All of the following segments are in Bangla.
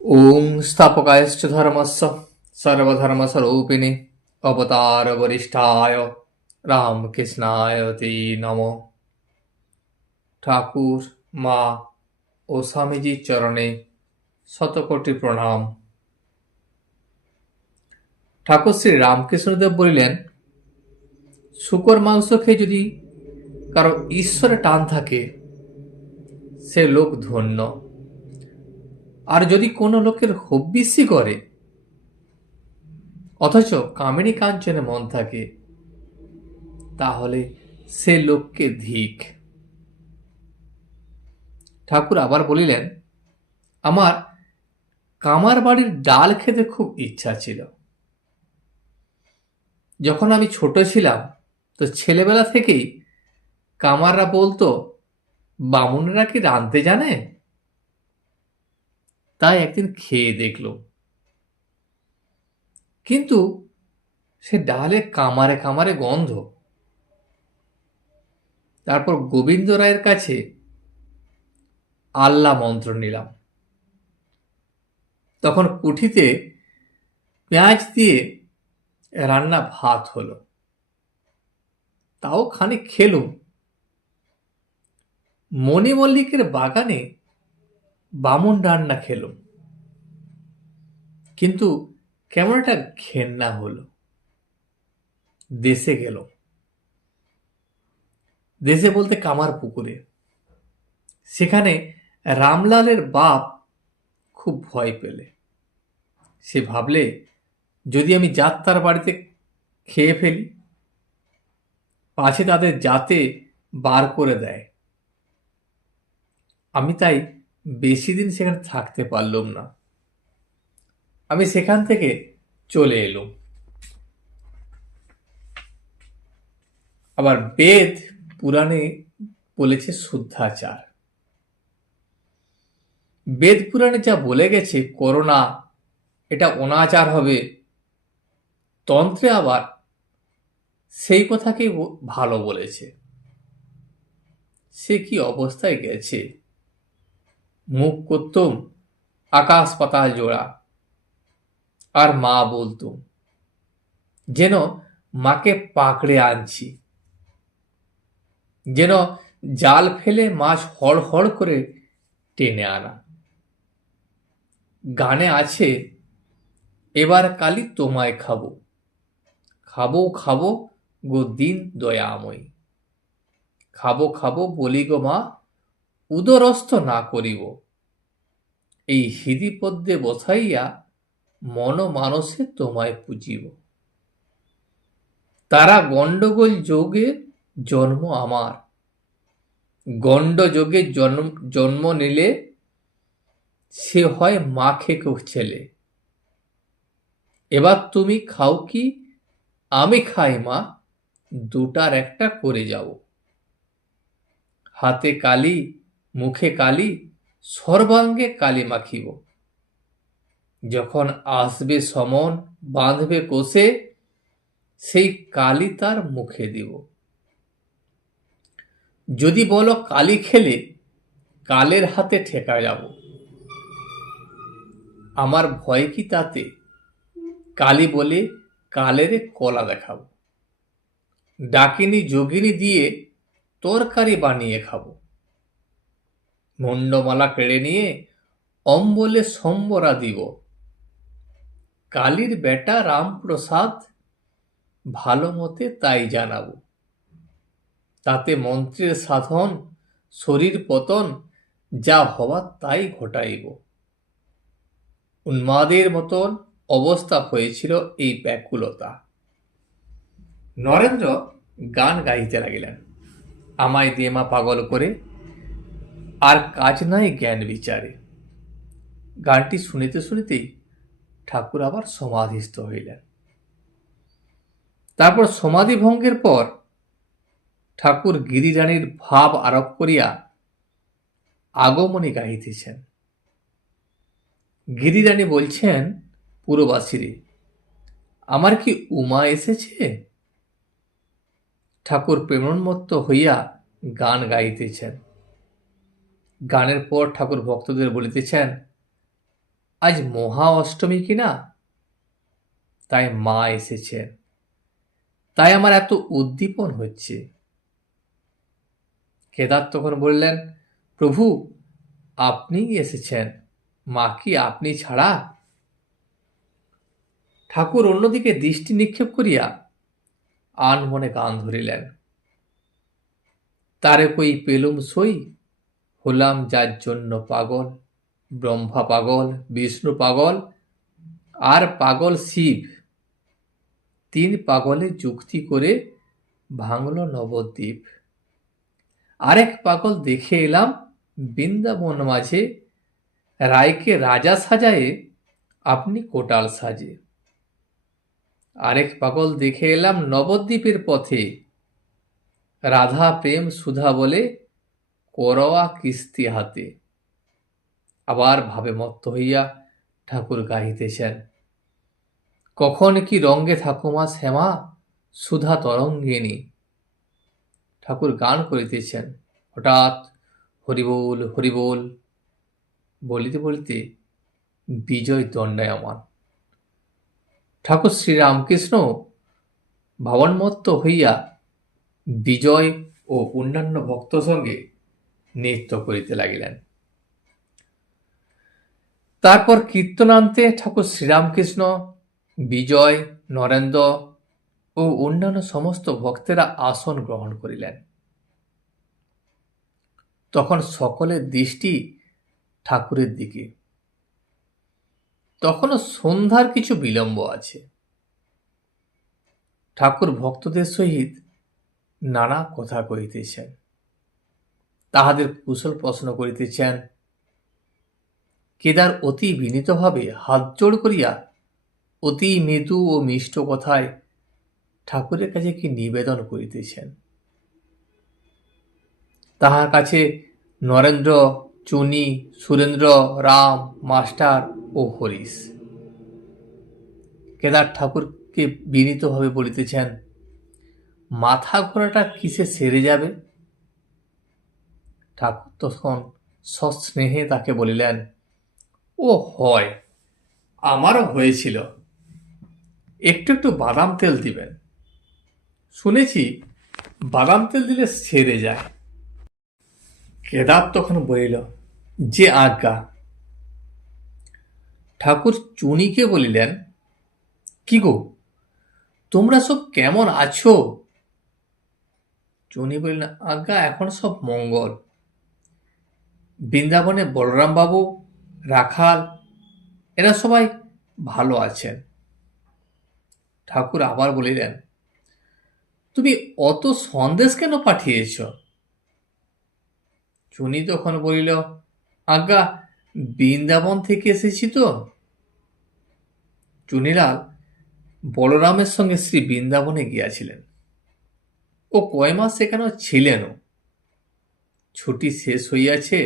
ॐ स्थापकायश्च धर्मस्य सर्वधर्मस्वरूपिणे अवतारवरिष्ठाय রামকৃষ্ণায় তে নমঃ। ঠাকুর, মা ও স্বামীজির চরণে শতকোটি প্রণাম। ঠাকুর শ্রী রামকৃষ্ণদেব বলিলেন, শূকর মাংস খেয়ে যদি কারো ঈশ্বরে টান থাকে সে লোক ধন্য, আর যদি কোনো লোকের হব্বিসি করে অথচ কামিনী কাঞ্চনে মন থাকে তাহলে সে লোককে ধিক। ঠাকুর আবার বলিলেন, আমার কামার বাড়ির ডাল খেতে খুব ইচ্ছা ছিল। যখন আমি ছোট ছিলাম তো ছেলেবেলা থেকেই কামাররা বলতো, বামুনেরা কি রাঁধতে জানে? তাই একদিন খেয়ে দেখলো, কিন্তু সে ডালে কামারে কামারে গন্ধ। তারপর গোবিন্দ রায়ের কাছে আল্লাহ মন্ত্র নিলাম। তখন কুঠিতে পেঁয়াজ দিয়ে রান্না ভাত হলো, তাও খানিক খেলুম। মণি মল্লিকের বাগানে বামুন রান্না খেলুম, কিন্তু কেমন একটা ঘেন্না হলো। দেশে গেল, দেশে বলতে কামার পুকুরে। সেখানে রামলালের বাপ খুব ভয় পেলে। সে ভাবলে, যদি আমি যাত্রার বাড়িতে খেয়ে ফেলি, পাছে তাদের যাতে বার করে দেয়। আমি তাই বেশি দিন সেখানে থাকতে পারলাম না। আমি সেখান থেকে চলে এলুম। আবার বেদ পুরাণে বলেছে শুদ্ধাচার। বেদ পুরাণে যা বলে গেছে করোনা এটা অনাচার হবে, তন্ত্রে আবার সেই কথাকেই ভালো বলেছে। সে কি অবস্থায় গেছে! মুখ করতুম আকাশ পাতাল জোড়া, আর মা বলতুম যেন মাকে পাকড়ে আনছি, যেন জাল ফেলে মাছ হড় হড় করে টেনে আনা। গানে আছে, এবার কালি তোমায় খাবো, খাবো খাবো গো দিন দয়াময়। খাবো খাবো বলি গো মা, উদরস্থ না করিব। এই হৃদি পদ্মে বসাইয়া মন মানসে তোমায় পুজিব। তারা গণ্ডগোল যোগে জন্ম আমার, গণ্ড যোগে জন্ম নিলে সে হয় মা খেকো ছেলে। এবার তুমি খাও কি আমি খাই মা, দুটার একটা করে যাব। হাতে কালি মুখে কালি সর্বাঙ্গে কালি মাখিব। যখন আসবে সমন বাঁধবে কোষে, সেই কালি তার মুখে দিব। যদি বলো কালি খেলে কালের হাতে ঠেকা যাব, আমার ভয় কি তাতে? কালি বলে কালের কলা দেখাবো। ডাকিনী যোগিনী দিয়ে তরকারি বানিয়ে খাবো। মুন্ডমালা কেড়ে নিয়ে অম্বলে সম্বরা দিব। কালীর বেটা রামপ্রসাদ ভালো মতে তাই জানাবো। তাতে মন্ত্রের সাধন শরীর পতন যা হওয়ার তাই ঘটাইব। উন্মাদের মতন অবস্থা হয়েছিল এই ব্যাকুলতা। নরেন্দ্র গান গাইতে লাগিলেন, আমায় দিয়ে মা পাগল করে, আর কাজ নাই জ্ঞান বিচারে। গানটি শুনিতে শুনিতেই ঠাকুর আবার সমাধিস্থ হইলেন। তারপর সমাধি ভঙ্গের পর ঠাকুর গিরিরানীর ভাব আরোপ করিয়া আগমনী গাইতেছেন। গিরিরানী বলছেন পুরবাসীরে, আমার কি উমা এসেছে? ঠাকুর প্রেমোন্মত্ত হইয়া গান গাইতেছেন। গানের পর ঠাকুর ভক্তদের বলিতেছেন, আজ মহা অষ্টমী কিনা, তাই মা এসেছেন, তাই আমার এত উদ্দীপন হচ্ছে। কেদার তখন বললেন, প্রভু আপনিই এসেছেন, মা কি আপনি ছাড়া? ঠাকুর অন্যদিকে দৃষ্টি নিক্ষেপ করিয়া আনমনে গান ধরিলেন। তারে কই পেলুম সই, হলাম যার জন্য পাগল, ব্রহ্মা পাগল, বিষ্ণু পাগল, আর পাগল শিব, তিন পাগলে যুক্তি করে ভাঙল নবদ্বীপ। আরেক পাগল দেখে এলাম বৃন্দাবন মাঝে, রায়কে রাজা সাজায়ে আপনি কোটাল সাজে। আরেক পাগল দেখে এলাম নবদ্বীপের পথে, রাধা প্রেম সুধা বলে করোয়া কিস্তি হাতে। আবার ভাবে মত্ত হইয়া ঠাকুর গাহিতেছেন, কখন কি রঙ্গে থাকুমা শ্যামা, সুধা তরঙ্গিনী। ঠাকুর গান করিতেছেন, হঠাৎ হরিবোল হরিবোল বলিতে বলিতে বিজয় দণ্ডায়মান। ঠাকুর শ্রীরামকৃষ্ণ ভাবন্মত্ত হইয়া বিজয় ও অন্যান্য ভক্ত সঙ্গে নৃত্য করিতে লাগিলেন। তারপর কীর্তনান্তে ঠাকুর শ্রীরামকৃষ্ণ, বিজয়, নরেন্দ্র ও অন্যান্য সমস্ত ভক্তেরা আসন গ্রহণ করিলেন। তখন সকলের দৃষ্টি ঠাকুরের দিকে। তখনও সন্ধ্যার কিছু বিলম্ব আছে। ঠাকুর ভক্তদের সহিত নানা কথা কহিতেছেন, তাহাদের কুশল প্রশ্ন করিতেছেন। কেদার অতি বিনীতভাবে হাত জোড় করিয়া অতি মৃদু ও মিষ্ট কথায় ঠাকুরের কাছে কি নিবেদন করিতেছেন। তাহার কাছে নরেন্দ্র, চুনি, সুরেন্দ্র, রাম, মাস্টার ও হরিশ। কেদার ঠাকুরকে বিনীতভাবে বলিতেছেন, মাথা ঘোরাটা কিসে সেরে যাবে? ঠাকুর তখন সস্নেহে তাকে বলিলেন, ও হয়, আমারও হয়েছিল, একটু একটু বাদাম তেল দিবেন, শুনেছি বাদাম তেল দিলে সেরে যায়। কেদার তখন বলিল, যে আজ্ঞা। ঠাকুর চুনিকে বলিলেন, কি গো, তোমরা সব কেমন আছো? চুনি বলিলেন, আজ্ঞা এখন সব মঙ্গল। বৃন্দাবনে বলরাম বাবু, রাখাল, এরা সবাই ভালো আছেন। ঠাকুর আবার বলিলেন, তুমি অত সন্দেশ কেন পাঠিয়েছ? চুনি তখন বলিল, আজ্ঞা বৃন্দাবন থেকে এসেছি তো। চুনিলাল বলরামের সঙ্গে শ্রী বৃন্দাবনে গিয়াছিলেন। ও কয় মাস সেখানেও ছিলেনও। ছুটি শেষ হইয়াছে,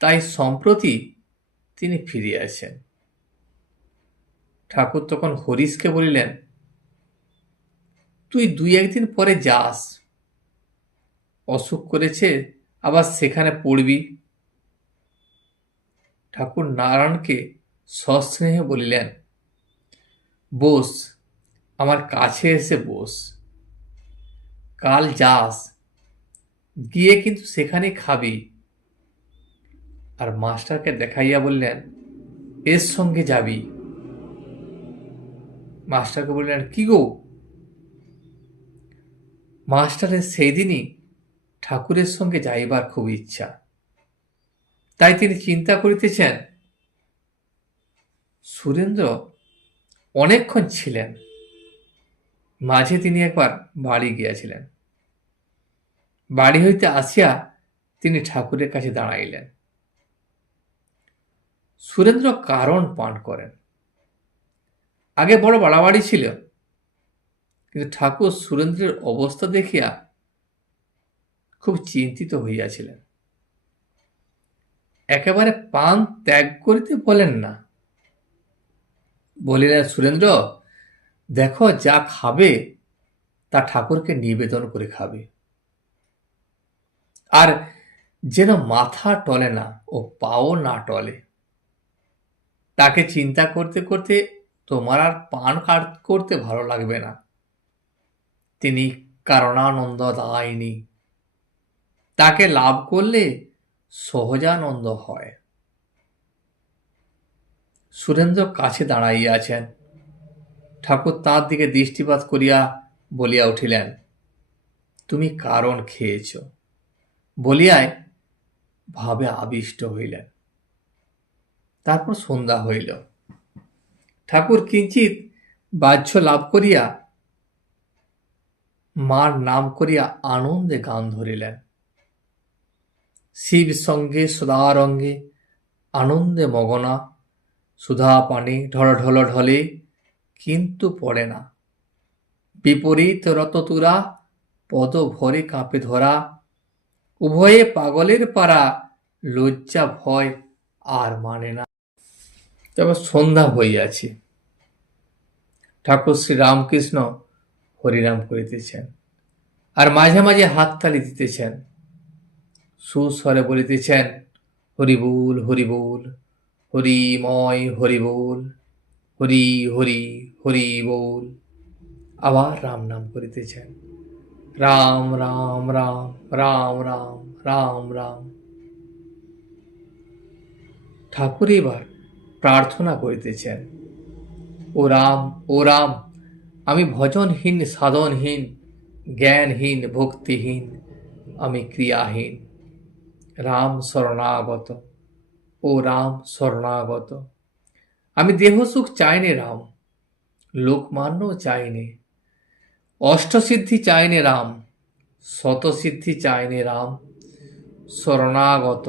তাই সম্প্রতি তিনি ফিরিয়াছেন। ঠাকুর তখন হরিশকে বলিলেন, তুই দুই একদিন পরে যাস, অসুখ করেছে, আবার সেখানে পড়বি। ঠাকুর নারায়ণকে সস্নেহে বলিলেন, বোস, আমার কাছে এসে বোস, কাল যাস, গিয়ে কিন্তু সেখানে খাবি। আর মাস্টারকে দেখাইয়া বললেন, এর সঙ্গে যাবি। মাস্টারকে বললেন, কি গো? মাস্টারের সেই দিনই ঠাকুরের সঙ্গে যাইবার খুব ইচ্ছা, তাই তিনি চিন্তা করিতেছেন। সুরেন্দ্র অনেকক্ষণ ছিলেন, মাঝে তিনি একবার বাড়ি গিয়াছিলেন। বাড়ি হইতে আসিয়া তিনি ঠাকুরের কাছে দাঁড়াইলেন। সুরেন্দ্র কারণ পান করেন। আগে বড় বাড়াবাড়ি ছিল, কিন্তু ঠাকুর সুরেন্দ্রের অবস্থা দেখিয়া খুব চিন্তিত হইয়াছিলেন। একেবারে পান ত্যাগ করিতে বলেন না, বলিলেন, সুরেন্দ্র দেখো, যা খাবে তা ঠাকুরকে নিবেদন করে খাবে, আর যেন মাথা টলে না ও পাও না টলে, তাকে চিন্তা করতে করতে তোমার আর পান করতে ভালো লাগবে না। তিনি কারণানন্দ দায়নি। তাকে লাভ করলে সহজানন্দ হয়। সুরেন্দ্র কাছে দাঁড়াইয়া আছেন। ঠাকুর তাঁর দিকে দৃষ্টিপাত করিয়া বলিয়া উঠিলেন, তুমি কারণ খেয়েছ বলিয়ায় ভাবে আবিষ্ট হইলেন। তারপর সন্ধ্যা হইল। ঠাকুর কিঞ্চিত বাহ্য লাভ করিয়া মার নাম করিয়া আনন্দে গান ধরিলেন। শিব সঙ্গে সদারঙ্গে আনন্দে মগনা, সুধা পানে ঢল ঢলে কিন্তু পড়ে না। বিপরীত রততুরা পদ ভরে কাঁপে ধরা, উভয়ে পাগলের পাড়া, লজ্জা ভয় আর মানে না। তবে সন্ধ্যা হইয়াছে। ঠাকুর শ্রী রামকৃষ্ণ হরিনাম করিতেছেন, আর মাঝে মাঝে হাততালি দিতেছেন। সুস্বরে বলিতেছেন, হরিবোল হরিবোল, হরিময় হরিবোল, হরি হরি হরি বল। আবার রাম নাম করিতেছেন, রাম রাম রাম রাম রাম রাম রাম। ঠাকুর এবার প্রার্থনা করিতেছেন, ও রাম ও রাম, আমি ভজনহীন সাধনহীন, জ্ঞানহীন ভক্তিহীন, আমি ক্রিয়াহীন। রাম শরণাগত, ও রাম শরণাগত। আমি দেহসুখ চাইনে রাম, লোকমান্য চাইনে, অষ্টসিদ্ধি চাইনে রাম, শতসিদ্ধি চাইনে রাম। শরণাগত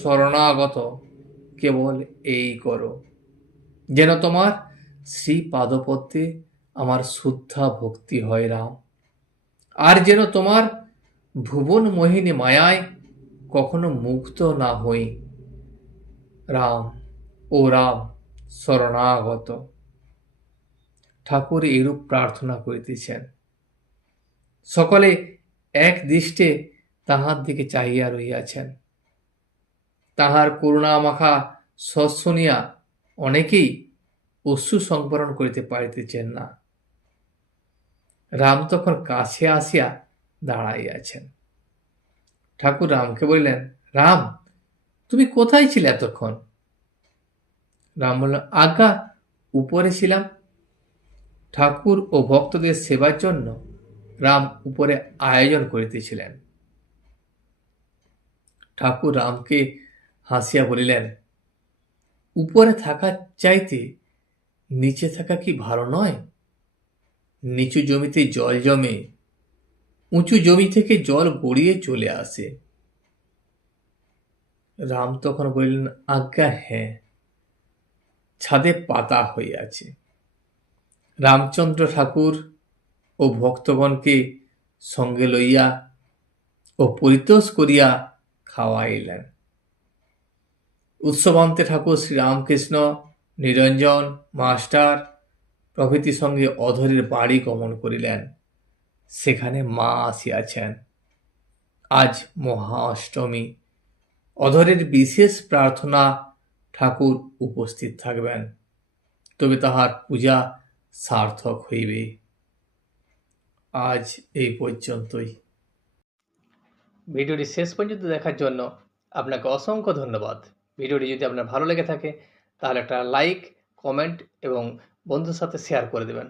শরণাগত কেবল এই করো, যেন তোমার শ্রী পাদপদ্মে আমার শুদ্ধা ভক্তি হয় রাম। আর যেন তোমার ভুবন মোহিনী মায়ায় কখনো মুক্ত না হই রাম, ও রাম শরণাগত। ঠাকুর এরূপ প্রার্থনা করিতেছেন। সকলে এক দৃষ্টে তাহার দিকে চাহিয়া রহিয়াছেন। তাহার করুণামাখা স্বর শুনিয়া অনেকেই অশ্রু সংবরণ করিতে পারিতেছেন না। রাম তখন কাছে আসিয়া দাঁড়াইয়াছেন। ঠাকুর রামকে বললেন, রাম তুমি কোথায় ছিলে এতক্ষণ? রাম বলল, আজ্ঞা উপরে ছিলাম। ঠাকুর ও ভক্তদের সেবার জন্য রাম উপরে আয়োজন করিতেছিলেন। ঠাকুর রামকে হাসিয়া বলিলেন, উপরে থাকার চাইতে নিচে থাকা কি ভালো নয়? নিচু জমিতে জল জমে, উঁচু জমি থেকে জল গড়িয়ে চলে আসে। রাম তখন বলিলেন, আজ্ঞা হ্যাঁ, ছাদে পাতা হইয়াছে। রামচন্দ্র ঠাকুর ও ভক্তগণকে সঙ্গে লইয়া ও পরিতোষ করিয়া খাওয়াইলেন। উৎসবান্তে ঠাকুর শ্রীরামকৃষ্ণ, নিরঞ্জন মাস্টার প্রভৃতি সঙ্গে অধরের বাড়ি গমন করিলেন। সেখানে মা আসিয়াছেন। আজ মহা অষ্টমী, অধরের বিশেষ প্রার্থনা ঠাকুর উপস্থিত থাকবেন, তবে তাহার পূজা সার্থক হইবে। আজ এই পর্যন্তই। ভিডিওটি শেষ পর্যন্ত দেখার জন্য আপনাকে অসংখ্য ধন্যবাদ। ভিডিওটি যদি আপনার ভালো লেগে থাকে তাহলে একটা লাইক, কমেন্ট এবং বন্ধুর সাথে শেয়ার করে দেবেন।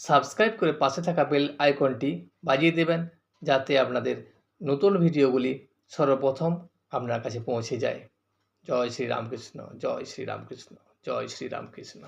সাবস্ক্রাইব করে পাশে থাকা বেল আইকনটি বাজিয়ে দেবেন, যাতে আপনাদের নতুন ভিডিওগুলি সর্বপ্রথম আপনার কাছে পৌঁছে যায়। জয় শ্রী রামকৃষ্ণ, জয় শ্রী রামকৃষ্ণ, জয় শ্রী রামকৃষ্ণ।